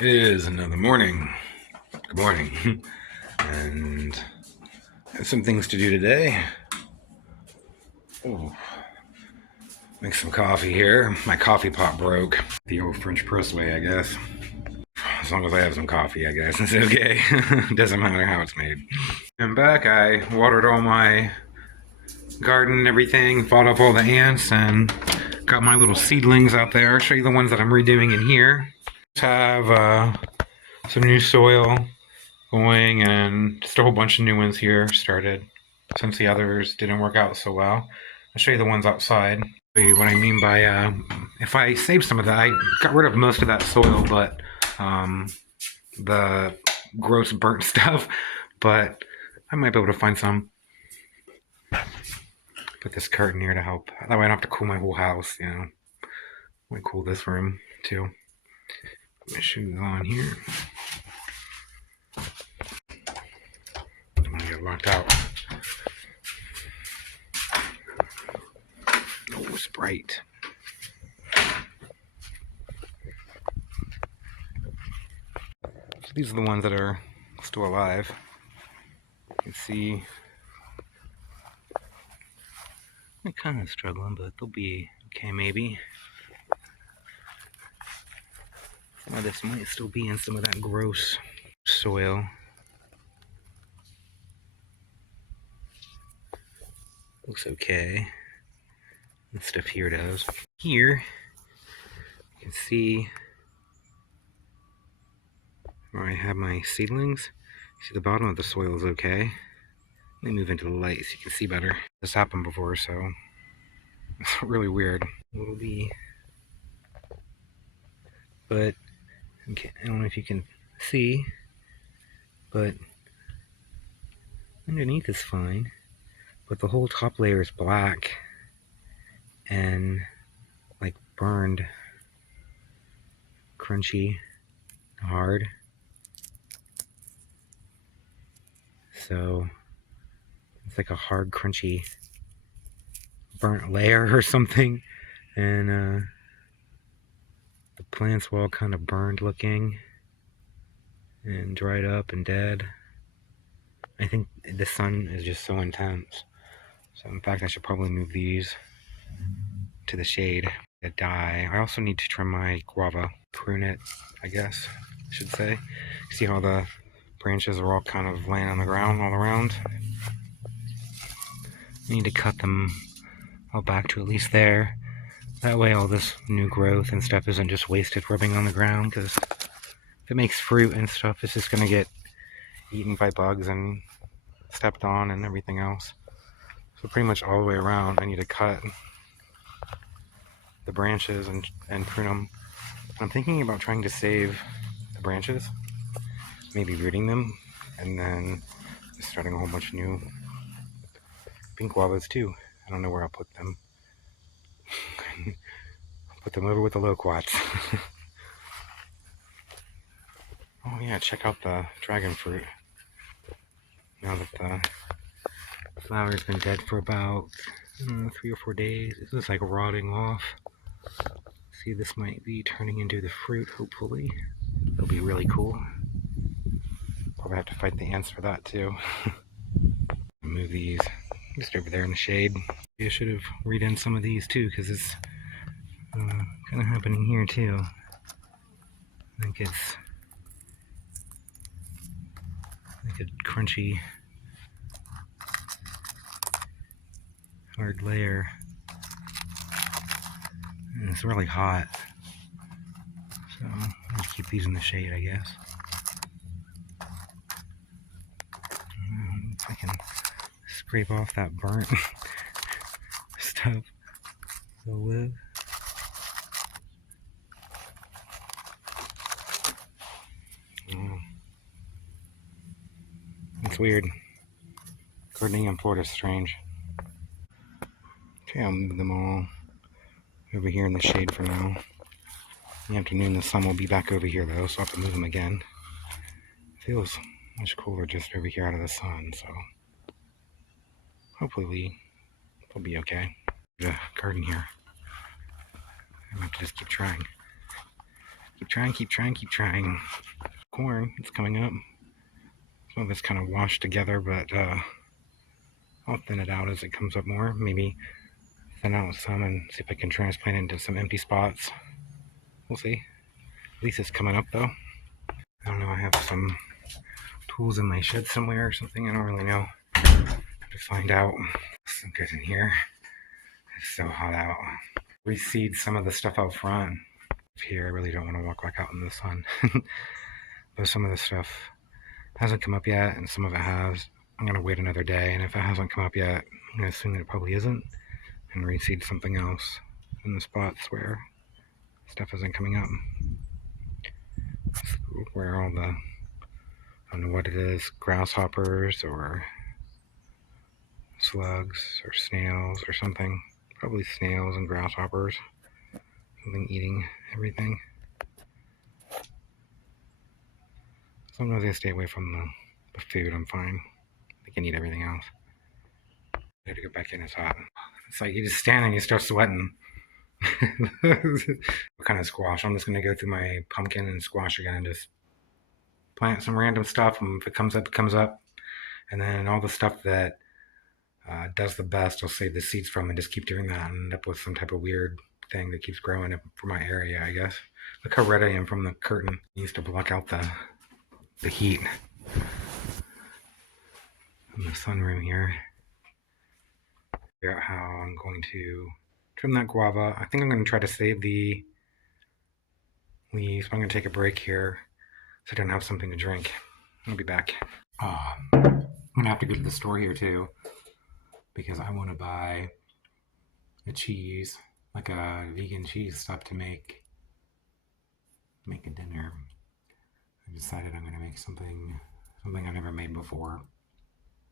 It is another morning. Good morning. And I have some things to do today. Oh, make some coffee here. My coffee pot broke. The old French press way, I guess. As long as I have some coffee, I guess it's okay. Doesn't matter how it's made. I'm back. I watered all my garden and everything, fought up all the ants, and got my little seedlings out there. I'll show you the ones that I'm redoing in here. Have some new soil going and just a whole bunch of new ones here started since the others didn't work out so well. I'll show you the ones outside. Show you what I mean by if I saved some of that. I got rid of most of that soil, but the gross burnt stuff, but I might be able to find some. Put this curtain here to help. That way I don't have to cool my whole house, you know. Might cool this room too. Put my shoes on here. I'm gonna get locked out. Oh, Sprite. So these are the ones that are still alive. You can see they're kind of struggling, but they'll be okay maybe. Some of this might still be in some of that gross soil. Looks okay. And stuff here does. Here, you can see where I have my seedlings. See the bottom of the soil is okay. Let me move into the light so you can see better. This happened before, so it's really weird. It'll be, but okay, I don't know if you can see, but underneath is fine. But the whole top layer is black and like burned, crunchy, hard. So it's like a hard, crunchy, burnt layer or something. And the plants were all kind of burned looking and dried up and dead. I think the sun is just so intense. So in fact, I should probably move these to the shade to die. I also need to trim my guava, prune it, I guess I should say. See how the branches are all kind of laying on the ground all around? I need to cut them all back to at least there. That way all this new growth and stuff isn't just wasted rubbing on the ground, because if it makes fruit and stuff, it's just going to get eaten by bugs and stepped on and everything else. So pretty much all the way around I need to cut the branches and prune them. I'm thinking about trying to save the branches, maybe rooting them, and then just starting a whole bunch of new pink guavas too. I don't know where I'll put them. Put them over with the loquats. Oh yeah, check out the dragon fruit. Now that the flower's been dead for about 3 or 4 days, this is like rotting off. See, this might be turning into the fruit, hopefully. That'll be really cool. Probably have to fight the ants for that too. Move these just over there in the shade. I should have redone some of these too, because it's kind of happening here too. I think it's like a crunchy, hard layer. And it's really hot. So I'll keep these in the shade, I guess. If I can scrape off that burnt stuff, they'll live. Oh. It's weird. Gardening in Florida is strange. Okay, I'll move them all over here in the shade for now. In the afternoon, the sun will be back over here though, so I'll have to move them again. It feels much cooler just over here out of the sun, so hopefully we'll be okay. The garden here. I have to just keep trying. Keep trying, keep trying, keep trying. Corn, it's coming up. Some of it's kind of washed together, but I'll thin it out as it comes up more. Maybe thin out some and see if I can transplant it into some empty spots. We'll see. At least it's coming up though. I don't know, I have some tools in my shed somewhere or something. I don't really know. I have to find out. Some good in here. It's so hot out. Reseed some of the stuff out front. Here, I really don't want to walk back out in the sun. But some of the stuff hasn't come up yet, and some of it has. I'm going to wait another day, and if it hasn't come up yet, I'm going to assume that it probably isn't, and reseed something else in the spots where stuff isn't coming up. Where all the, I don't know what it is, grasshoppers or slugs or snails or something. Probably snails and grasshoppers. Something eating everything. As long as I stay away from the food, I'm fine. They can eat everything else. I have to go back in, it's hot. It's like you just stand and you start sweating. What kind of squash? I'm just going to go through my pumpkin and squash again and just plant some random stuff. And if it comes up, it comes up. And then all the stuff that does the best, I'll save the seeds from and just keep doing that and end up with some type of weird thing that keeps growing for my area, I guess. Look how red I am from the curtain. I used to block out the heat in the sunroom here. Figure out how I'm going to trim that guava. I think I'm going to try to save the leaves. I'm going to take a break here so I don't have something to drink. I'll be back. I'm going to have to go to the store here too because I want to buy a cheese, like a vegan cheese stuff to make a dinner. I decided I'm going to make something I've never made before.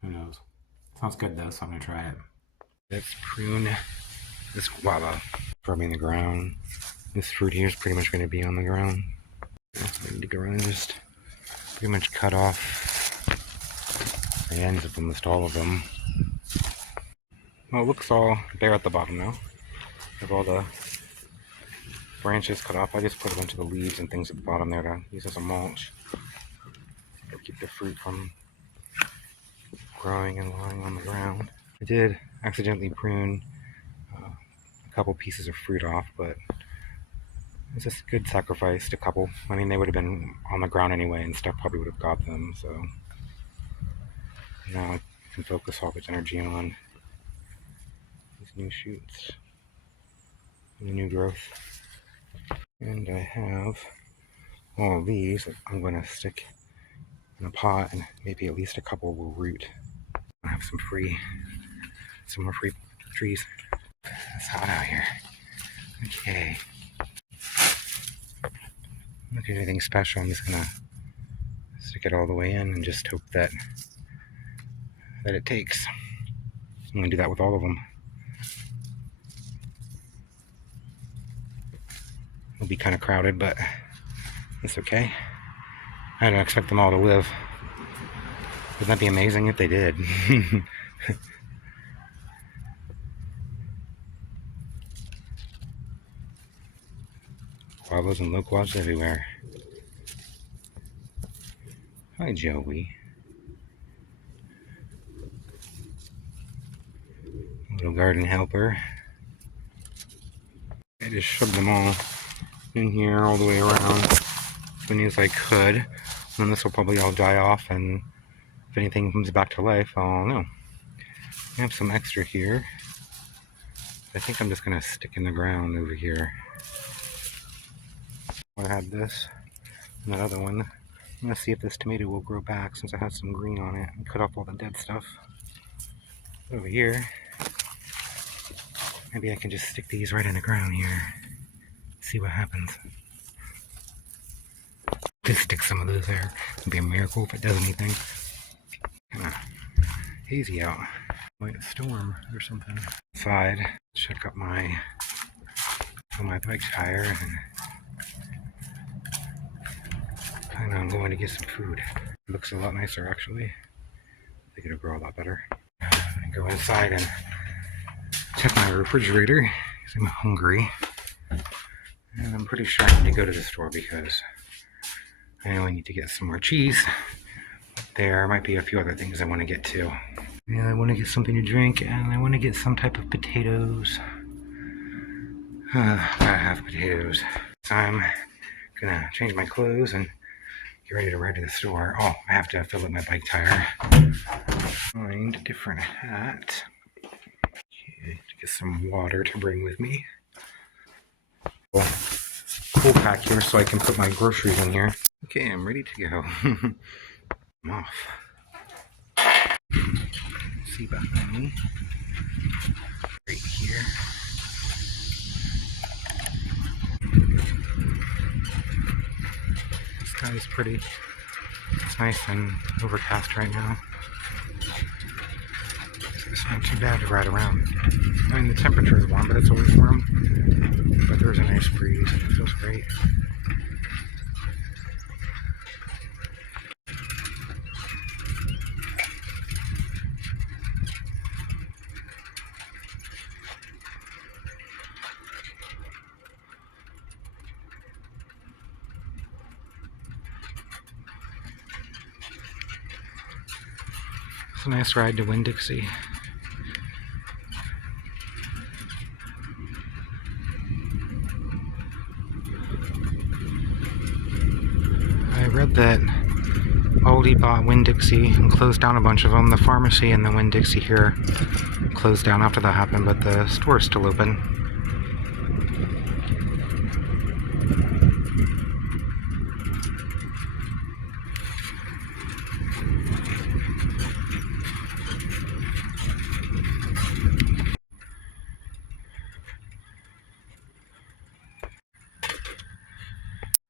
Who knows? Sounds good though, so I'm going to try it. Let's prune this guava. Probably in the ground. This fruit here is pretty much going to be on the ground. So I need to go around and just pretty much cut off the ends of almost all of them. Well, it looks all bare at the bottom now. I have all the branches cut off. I just put a bunch of the leaves and things at the bottom there to use as a mulch. To keep the fruit from growing and lying on the ground. I did accidentally prune a couple pieces of fruit off, but it's just a good sacrifice to a couple. I mean, they would have been on the ground anyway and stuff probably would have got them, so now I can focus all this energy on these new shoots and the new growth. And I have all of these that I'm going to stick in a pot, and maybe at least a couple will root. I have some more free trees. It's hot out here. Okay. Not doing anything special. I'm just gonna stick it all the way in and just hope that it takes. I'm gonna do that with all of them. It'll be kind of crowded, but it's okay. I don't expect them all to live. Wouldn't that be amazing if they did? Guavas and loquats everywhere. Hi, Joey. Little garden helper. I just shoved them all in here all the way around as many as I could. And then this will probably all die off, and if anything comes back to life, I'll know. I have some extra here. I think I'm just going to stick in the ground over here. I had this and that other one. I'm going to see if this tomato will grow back since it has some green on it and cut off all the dead stuff. Over here, maybe I can just stick these right in the ground here. See what happens. Just stick some of those there. It'd be a miracle if it does anything. Kind of hazy out. Like a storm or something. Inside, check up my bike tire and kind of I'm going to get some food. It looks a lot nicer actually. I think it'll grow a lot better. I'm gonna go inside and check my refrigerator because I'm hungry. And I'm pretty sure I need to go to the store because I know I need to get some more cheese. There might be a few other things I want to get to. Yeah, I want to get something to drink and I want to get some type of potatoes. Gotta have potatoes. So I'm gonna change my clothes and get ready to ride to the store. Oh, I have to fill up my bike tire. Find a different hat. Okay, to get some water to bring with me. Well, cool pack here so I can put my groceries in here. Okay, I'm ready to go. I'm off. See behind me. Right here. The sky is pretty. It's nice and overcast right now. So it's not too bad to ride around. I mean, the temperature is warm, but it's always warm. But there's a nice breeze and it feels great. It's a nice ride to Winn-Dixie. I read that Aldi bought Winn-Dixie and closed down a bunch of them. The pharmacy and the Winn-Dixie here closed down after that happened, but the store is still open.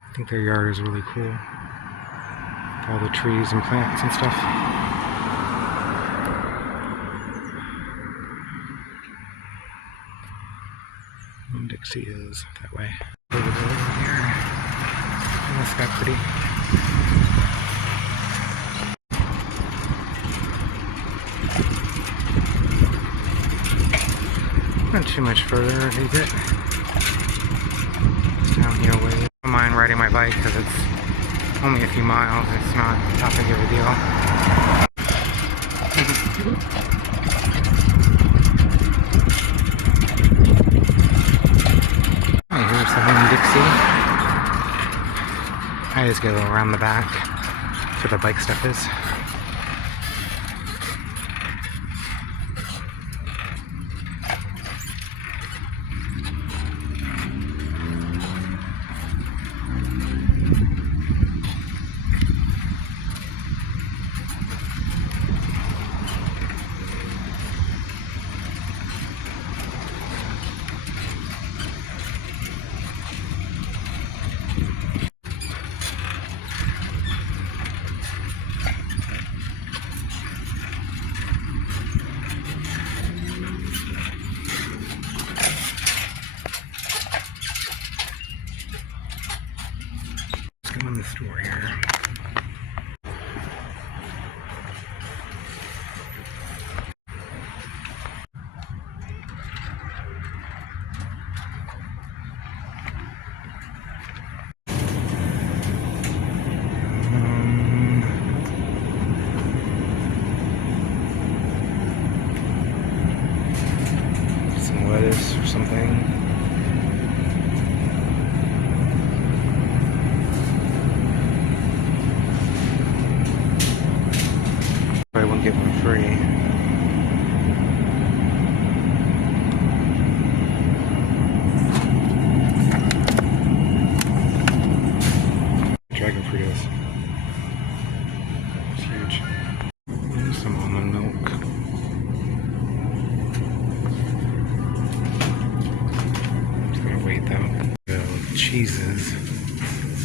I think their yard is really cool. All the trees and plants and stuff. Winn-Dixie is that way. Over here. Isn't this guy pretty? Not too much further, is it? It's down here way. I don't mind riding my bike because it's only a few miles. It's not that big of a deal. Oh, here's the Winn-Dixie. I just go around the back where the bike stuff is. In the store here. Some lettuce or something. I won't get one free. Dragon fruit is. It's huge. There's some almond milk. I'm just gonna wait though. The cheeses.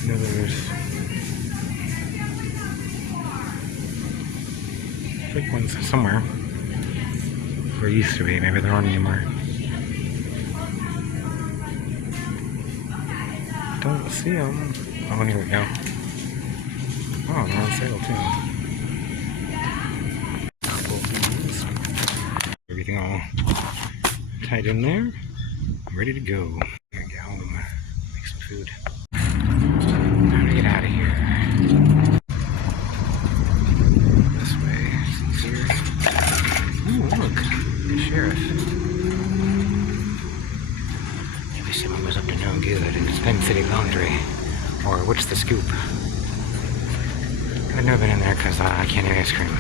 You know, there's big ones somewhere. There used to be, maybe there aren't anymore. Don't see them. Oh, here we go. Oh, they're on sale too. Everything all tied in there. I'm ready to go. I'm gonna get home, make some food. How to get out of here? This way. It's easier. Ooh, look. The sheriff. Maybe someone was up to no good and it's Penn City Laundry. Or what's the scoop? I've never been in there because I can't eat ice cream.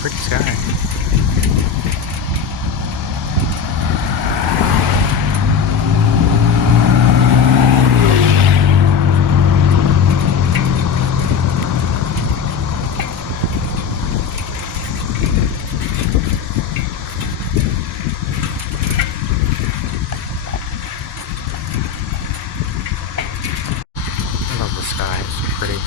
Pretty sky. I love the sky, it's so pretty.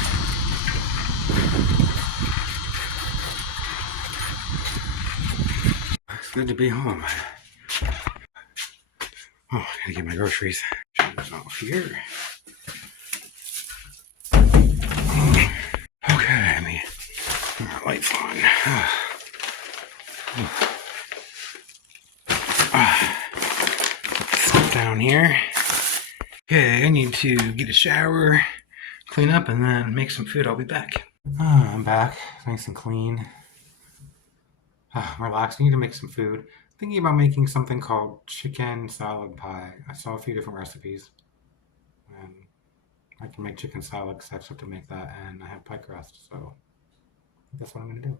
It's good to be home. Oh, I gotta get my groceries. Shoes off here. Okay, let me turn our lights on. Sit down here. Okay, I need to get a shower, clean up, and then make some food. I'll be back. I'm back. Nice and clean. Relax. I need to make some food. Thinking about making something called chicken salad pie. I saw a few different recipes. And I can make chicken salad because I just have to make that, and I have pie crust, so that's what I'm going to do.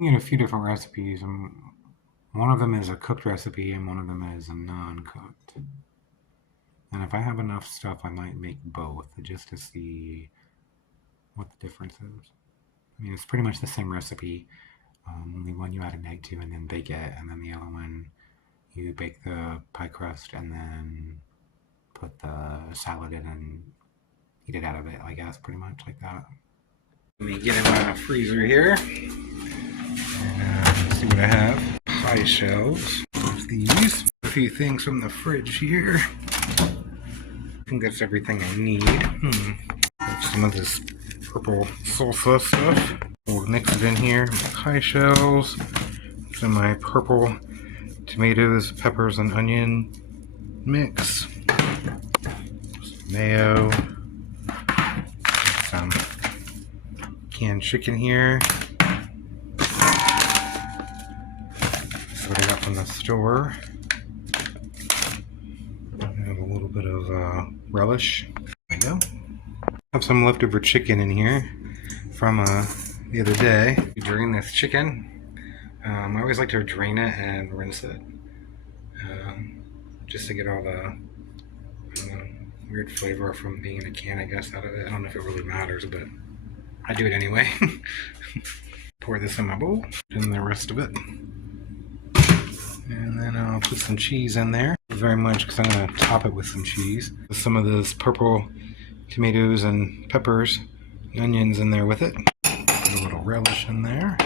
I'm getting a few different recipes. One of them is a cooked recipe, and one of them is a non-cooked. And if I have enough stuff, I might make both just to see what the difference is. I mean, it's pretty much the same recipe. Only one you add an egg to and then bake it, and then the other one you bake the pie crust and then put the salad in and eat it out of it, I guess, pretty much like that. Let me get in my freezer here and see what I have. Pie shells. There's these. A few things from the fridge here. I think that's everything I need. Some of this purple salsa stuff. We'll mix it in here. My pie shells. Some of my purple tomatoes, peppers, and onion mix. Some mayo. Some canned chicken here. This is what I got from the store. I have a little bit of relish. There we go. I have some leftover chicken in here from the other day. Drain this chicken. I always like to drain it and rinse it, just to get all the weird flavor from being in a can, I guess, out of it. I don't know if it really matters, but I do it anyway. Pour this in my bowl and the rest of it. And then I'll put some cheese in there. Not very much, because I'm going to top it with some cheese. Some of this purple tomatoes and peppers and onions in there with it. Put a little relish in there.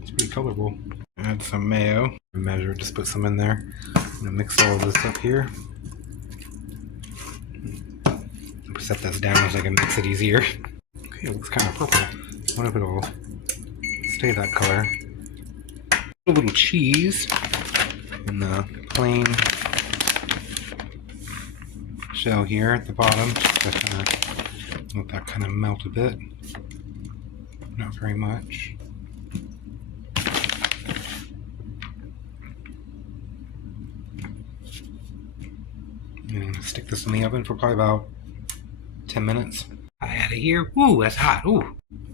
It's pretty colorful. Add some mayo. Measure, just put some in there. I'm gonna mix all of this up here. Set this down so I can mix it easier. Okay, it looks kind of purple. I wonder if it'll stay that color. A little cheese in the plain shell here at the bottom, just to kind of let that kind of melt a bit. Not very much. I'm gonna stick this in the oven for probably about 10 minutes. Out of here. Ooh, that's hot. Ooh. Okay,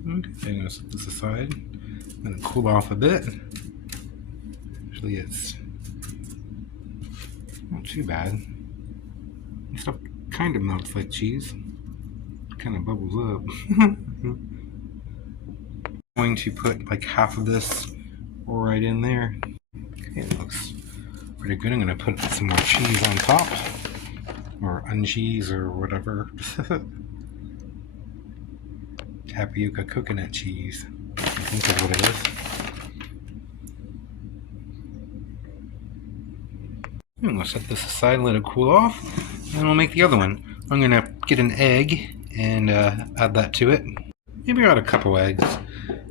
I'm gonna set this aside. I'm gonna cool off a bit. Actually, it's not too bad. This stuff kind of melts like cheese. It kind of bubbles up. I'm going to put like half of this right in there. Okay, it looks pretty good. I'm gonna put some more cheese on top, or uncheese, or whatever. Tapioca coconut cheese, I think is what it is. I'm gonna set this aside and let it cool off, and then we'll make the other one. I'm gonna get an egg and add that to it. Maybe add a couple eggs.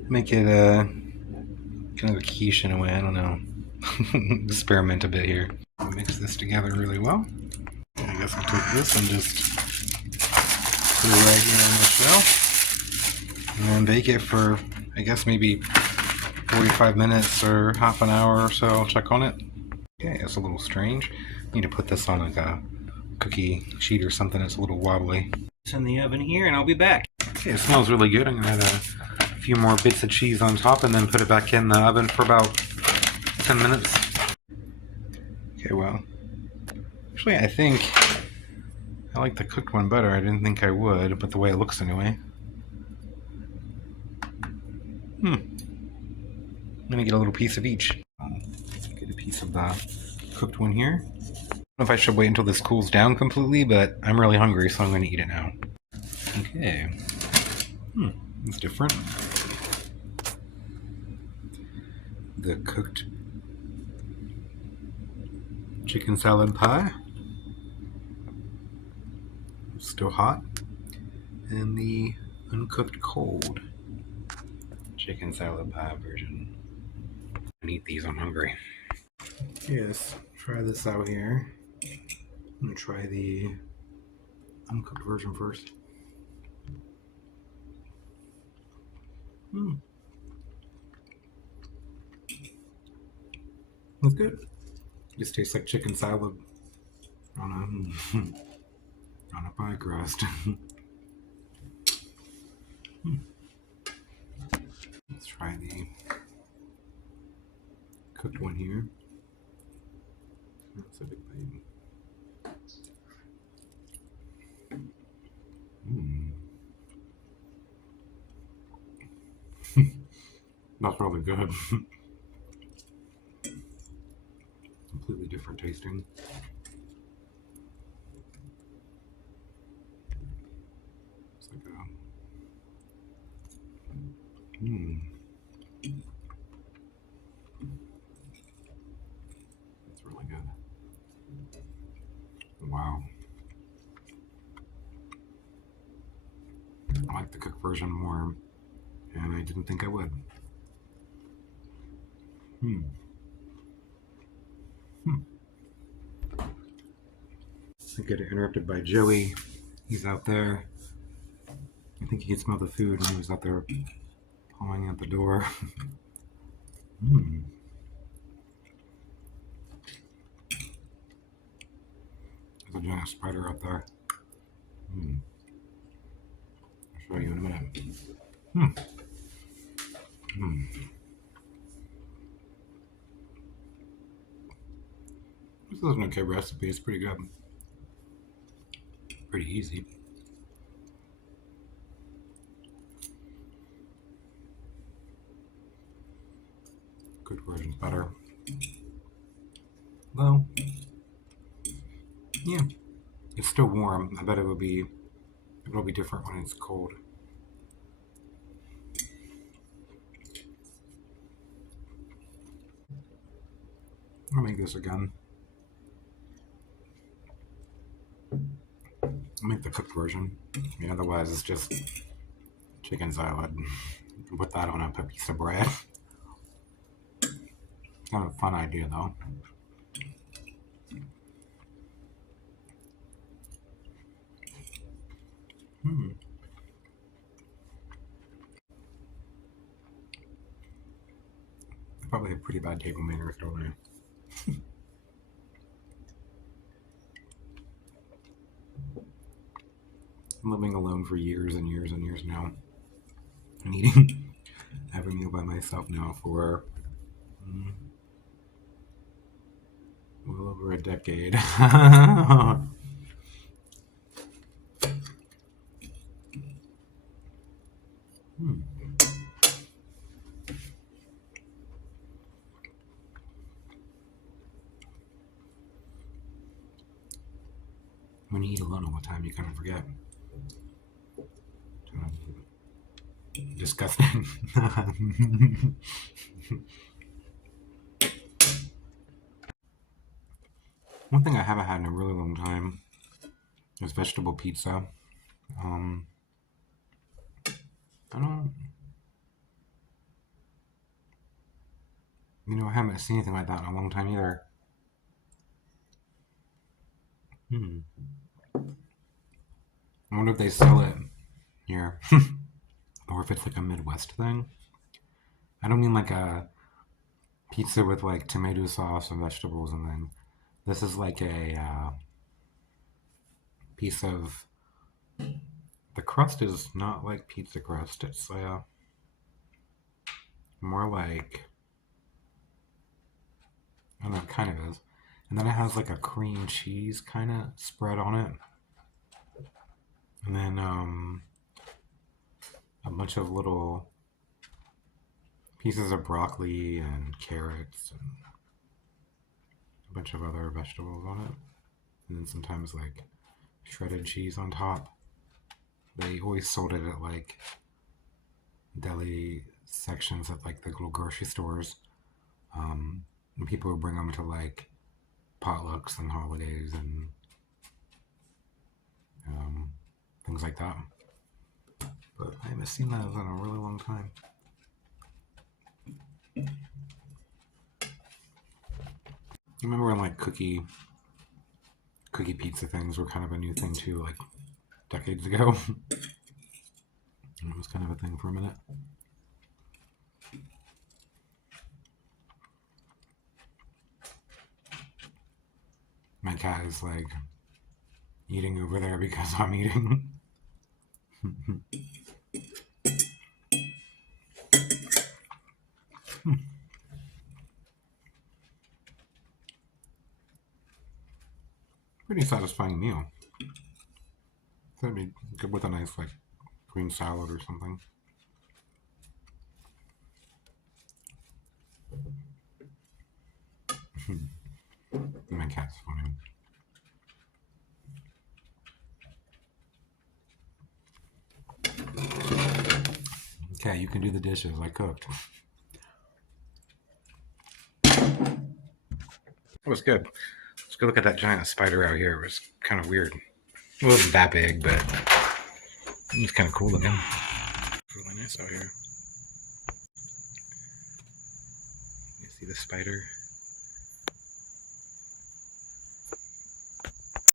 Make it kind of a quiche in a way. I don't know. Experiment a bit here. Mix this together really well. I guess I'll take this and just put it right here on the shell, and then bake it for, I guess, maybe 45 minutes or half an hour or so. I'll check on it. Okay, it's a little strange. Need to put this on like a cookie sheet or something. It's a little wobbly. It's in the oven here, and I'll be back. Okay, it smells really good. I'm gonna add a few more bits of cheese on top, and then put it back in the oven for about 10 minutes. Okay, well, actually, I think I like the cooked one better. I didn't think I would, but the way it looks anyway. I'm gonna get a little piece of each. Get a piece of the cooked one here. I don't know if I should wait until this cools down completely, but I'm really hungry, so I'm gonna eat it now. Okay. It's different. The cooked chicken salad pie. Still hot. And the uncooked cold chicken salad pie version. I'm gonna eat these, I'm hungry. Yes, try this out here. I'm gonna try the uncooked version first. That's good. Just tastes like chicken salad on a pie crust. Let's try the cooked one here. That's a big bite. That's really good. Completely different tasting. It's like a That's really good. Wow. I like the cooked version more, and I didn't think I would. I get interrupted by Joey. He's out there. I think he can smell the food, and he was out there pawing at the door. There's a giant spider out there. I'll show you in a minute. This is an okay recipe. It's pretty good. Pretty easy. Good version's better. Though, yeah, it's still warm. I bet it'll be different when it's cold. I'll make this again. I'll make the cooked version. Otherwise it's just chicken salad. Put that on a piece of bread. Kind of a fun idea though. I probably have pretty bad table manners, don't I? I'm living alone for years and years and years now. And eating every meal by myself now for well over a decade. When you eat alone all the time, you kind of forget. Disgusting. One thing I haven't had in a really long time is vegetable pizza. I haven't seen anything like that in a long time either. I wonder if they sell it here. Or if it's like a Midwest thing. I don't mean like a pizza with like tomato sauce and vegetables and then this is like a piece of the crust is not like pizza crust. It's more like, I don't know, it kind of is. And then it has like a cream cheese kind of spread on it. And then a bunch of little pieces of broccoli and carrots and a bunch of other vegetables on it. And then sometimes like shredded cheese on top. They always sold it at like deli sections at like the little grocery stores. And people would bring them to like potlucks and holidays and things like that. But I haven't seen that in a really long time. I remember when like cookie pizza things were kind of a new thing too, like decades ago. It was kind of a thing for a minute. My cat is like eating over there because I'm eating. Pretty satisfying meal. That'd be good with a nice like green salad or something. My cat's funny. Okay, you can do the dishes. I cooked. It was good. Let's go look at that giant spider out here. It was kind of weird. It wasn't that big, but it was kind of cool looking. It's really nice out here. You see the spider?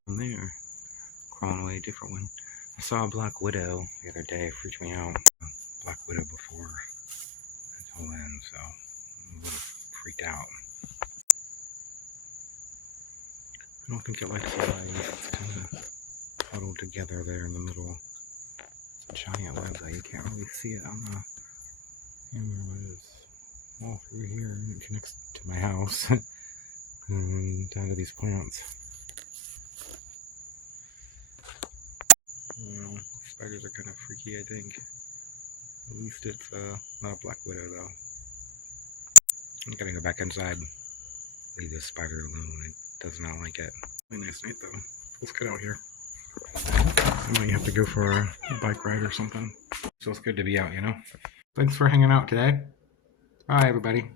And there. Crawling away, different one. I saw a black widow the other day. It freaked me out. Black widow before until then, so I'm a little freaked out. I don't think it likes the light. It's kind of huddled together there in the middle. It's a giant web though. You can't really see it on the camera, but it's all through here and it connects to my house and down to these plants. Well, spiders are kind of freaky, I think. At least it's not a black widow though. I'm gonna go back inside. Leave this spider alone. It does not like it. Really nice night though. Let's get out here. I might have to go for a bike ride or something. So it's good to be out, you know? Thanks for hanging out today. Bye everybody.